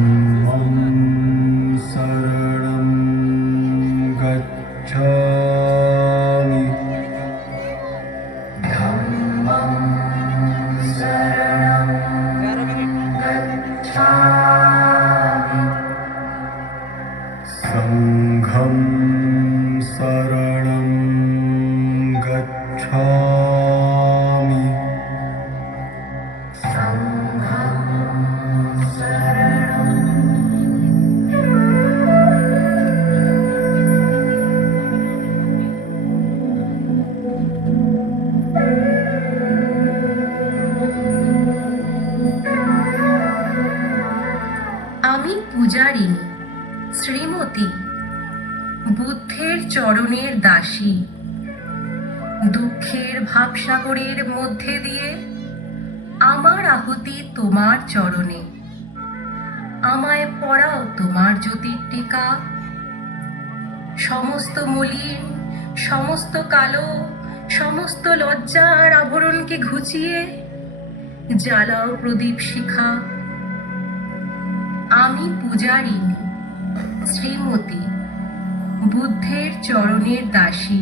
धम्मं शरणं गच्छामि। धम्मं शरणं गच्छामि। संघं शरणं गच्छामि। আমি পূজারিণী শ্রীমতী, বুদ্ধের চরণের দাসী। দুঃখের ভাবসাগরের মধ্যে দিয়ে আমার আহুতি তোমার চরণে। আমায় পড়াও তোমার জ্যোতির টিকা। সমস্ত মলিন, সমস্ত কালো, সমস্ত লজ্জার আবরণকে ঘুচিয়ে জ্বালাও প্রদীপ শিখা। আমি পূজারিণী শ্রীমতী, বুদ্ধের চরণের দাসী।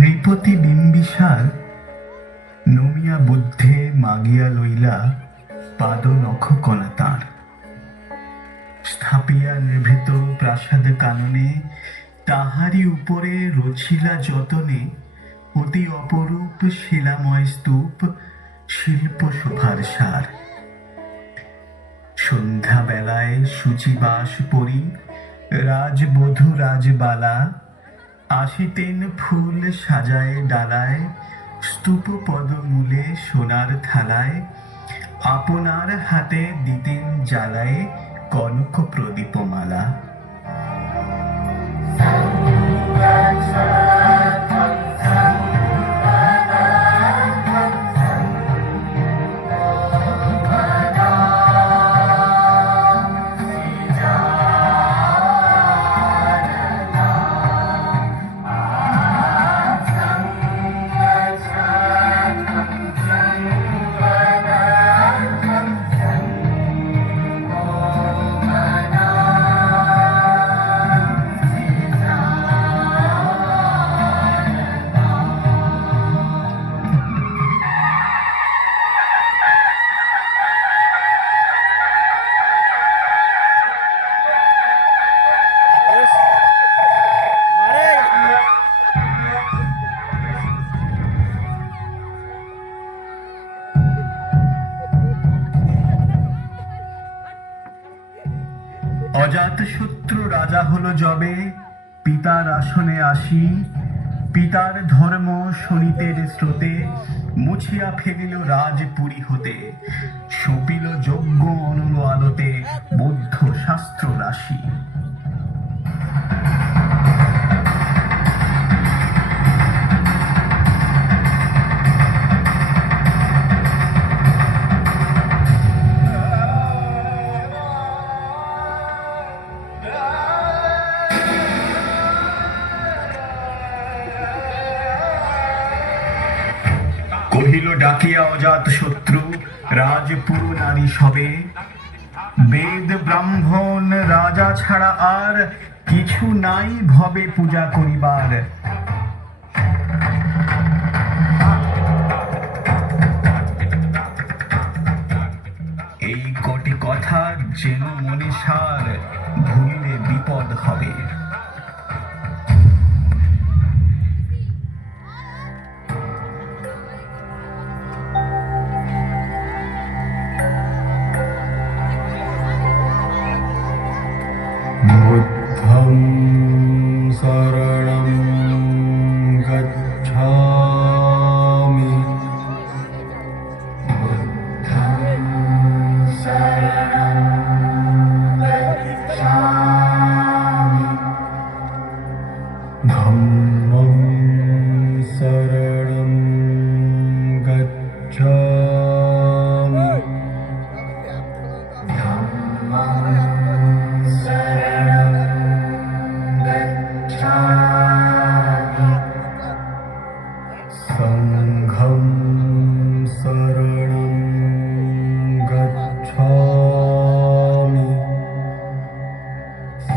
নৃপতি বিম্বিসার নমিয়া বুদ্ধে মাগিয়া লইলা পাদ নখ কণা তাঁর। স্থাপিয়া নিভৃত প্রাসাদ কাননে তাহারি উপরে রচিলা যতনে অতি অপরূপ শিলাময় স্তূপ, শিল্প শোভার সার। সন্ধ্যা বেলায় শুচিবাস পরি রাজবধূ রাজবালা আসিতেন ফুল সাজায় ডালায়, স্তূপ পদমূলে সোনার থালায় আপনার হাতে দিতেন জ্বালায় কনক প্রদীপমালা। অজাতশত্রু রাজা হলো যবে পিতার আসনে আসি, পিতার ধর্ম শোনিতের স্রোতে মুছিয়া ফেলিল রাজপুরী হতে, সপিল যজ্ঞ অনুল আলোতে বৌদ্ধ শাস্ত্র রাশি। কহিল ডাকিয়া অজাত শত্রু রাজপুর নারী সবে, বেদ ব্রাহ্মণ রাজা ছাড়া আর কিছু নাই ভবে পূজা করিবার। এই কটি কথা যেন মনে সার, ভুলিলে বিপদ হবে। বুদ্ধং শরণং গচ্ছামি, বুদ্ধং শরণং গচ্ছামি, ধম্মং শরণং গচ্ছামি, ধম্মং শরণং গচ্ছামি, সংঘং শরণং গচ্ছামি,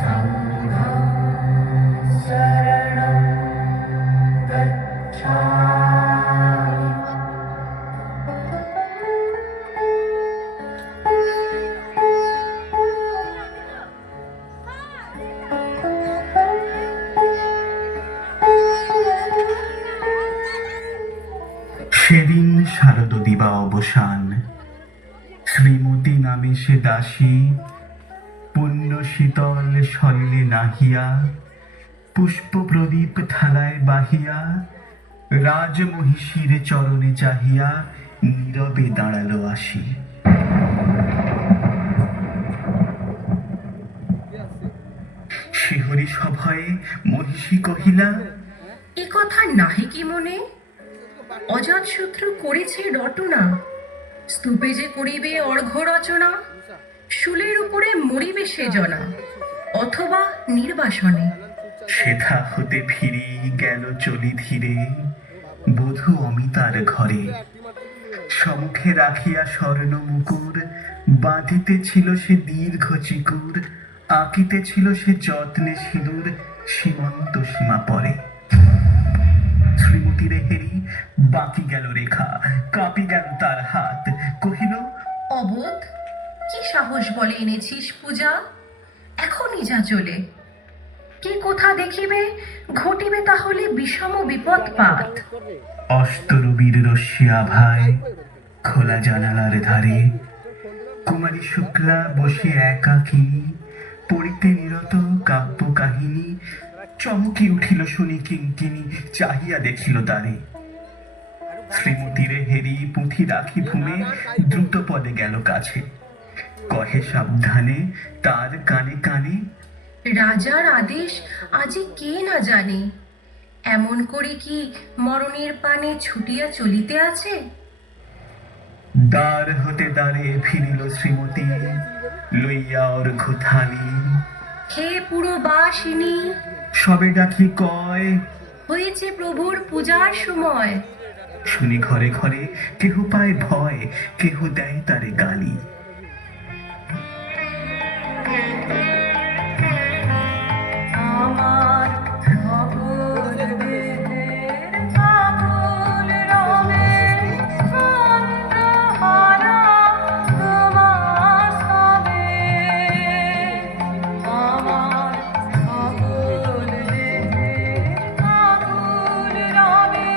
সংঘং শরণং গচ্ছামি। সেদিন শারদ দিবা অবসান, শ্রীমতী নামে সে দাসী, পুণ্য শীতল সলিলে নাহিয়া, পুষ্প প্রদীপ থালায় বাহিয়া, রাজমহিষীর চরণে চাহিয়া নীরবে দাঁড়ালো আসি। শিহরি সভয়ে মহিষী কহিলা, এ কথা নাহি কি মনে? অজাতশত্রু করেছে রটনা, স্তূপে যে করিবে অর্ঘ্য রচনা, শুলের উপরে মরিবে সে জনা, অথবা নির্বাসনে। সেথা হতে ফিরি গেল চলি ধীরে, বধূ অমিতার ঘরে। সমুখে রাখিয়া স্বর্ণ মুকুর, বাঁধিতে ছিল সে দীর্ঘ চিকুর, আঁকিতে ছিল সে যত্নে সিঁদুর, সীমন্ত সীমা পরে। শ্রীমতীরে হেরি বাকি গেল রেখা, কাঁপি গেল তার হাত, কহিল, অবোধ, কি সাহস বলে এনেছিস পূজা? এখনই যা চলে। কি কোথা দেখিবে, ঘটিবে তাহলে বিষম বিপদপাত। অস্তরবীর রশ্মি আভায় খোলা জানালার ধারে, কুমারী শুক্লা বসে একাকিনী, পড়িতে নিরত কাব্য কাহিনী। চমকি উঠিল শুনি কিঙ্কিনী, চাহিয়া দেখিল দ্বারে। শ্রীমতীরে হেরি পুঁথি রাখি ভূমে, দ্রুত পদে গেল কাছে, কহে সাবধানে তার কানে কানে, রাজার আদেশ আজি কে না জানে, এমন করে কি মরণের পানে ছুটিয়া চলিতে আছে? দ্বার হতে দ্বারে ফিরিল শ্রীমতী, লইয়া অর্ঘ্য থালি। হে পুরবাসিনী, সবে ডাকি কয়, হয়েছে প্রভুর পূজার সময়। শুনি ঘরে ঘরে কেহ পায় ভয়, কেহ দেয় তারে গালি। আমার সকল দেহের আকুল রবে, চন্দ্রহারা তোমার সবে। আমার সকল দেহের আকুল রবে,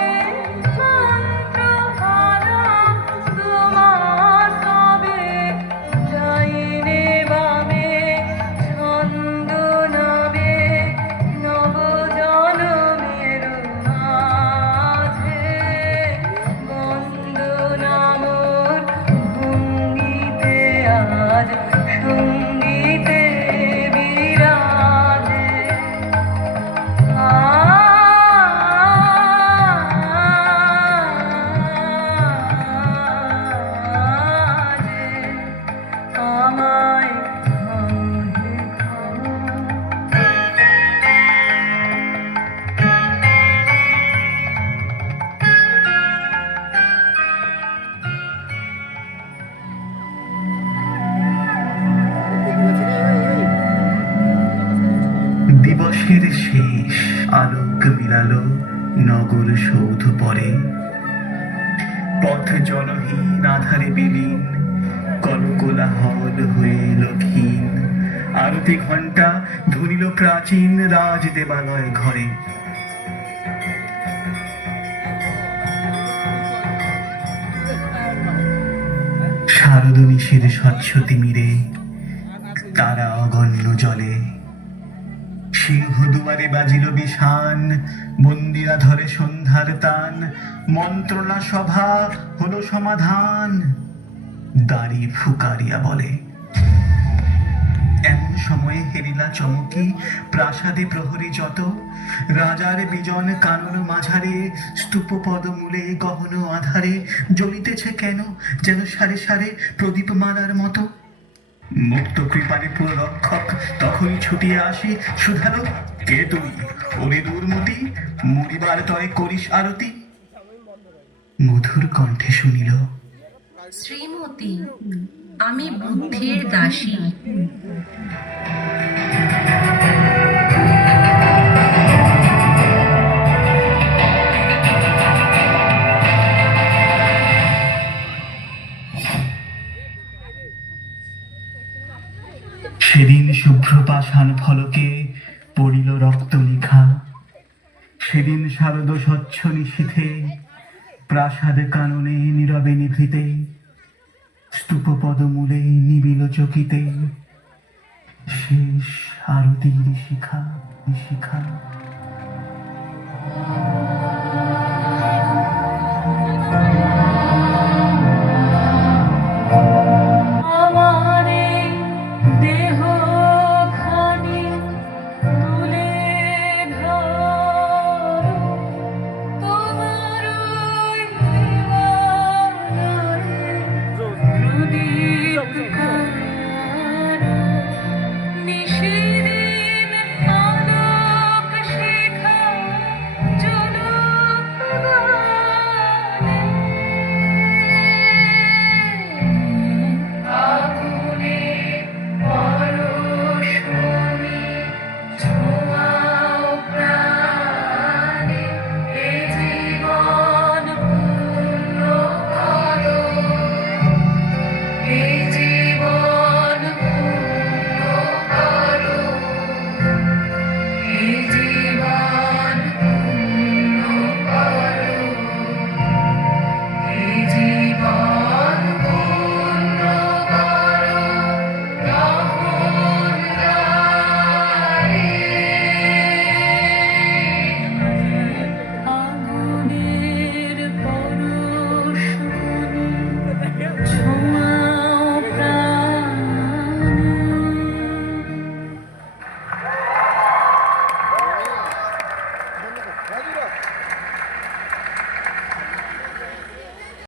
চন্দ্রহারা তোমার সবে। আলোক মিলালো নগর সৌধ পরে। পথ জনহীন আধারে বিলীন, কলকোলাহল হয়ে এলো ক্ষীণ। আরতি ঘণ্টা ধরিল প্রাচীন রাজ দেবালয় ঘরে। শারদ নিশির স্বচ্ছ তিমিরে তারা অগণ্য জলে। সিংহ দুয়ারে বাজিল বিষান, বন্দিরা ধরে সন্ধ্যার তান। মন্ত্রণা সভা হলো সমাধান, দাড়ি ফুকারিয়া বলে। এমন সময়ে হেরিলা চমকি, প্রাসাদে প্রহরী যত। রাজার বিজন কানন মাঝারে, স্তূপ পদমূলে গহন আধারে জ্বলিতেছে কেন যেন সারে সারে প্রদীপ মালার মতো। মুক্ত কৃপারে পুররক্ষক তখনই ছুটিয়া আসি, শুধালো, কে তুই ওরে দুর্মতি, মরিবার তয় করিস আরতি। মধুর কণ্ঠে শুনিল, শ্রীমতী, আমি বুদ্ধের দাসী। সেদিন শুভ্র পাষাণ ফলকে পড়িল রক্ত লিখা। সেদিন শারদ স্বচ্ছ নিশীথে, প্রাসাদ কাননে নীরবে নিভৃতে। স্তূপ পদমূলে নিবিল চকিতে, শেষ আরতির শিখা শিখা।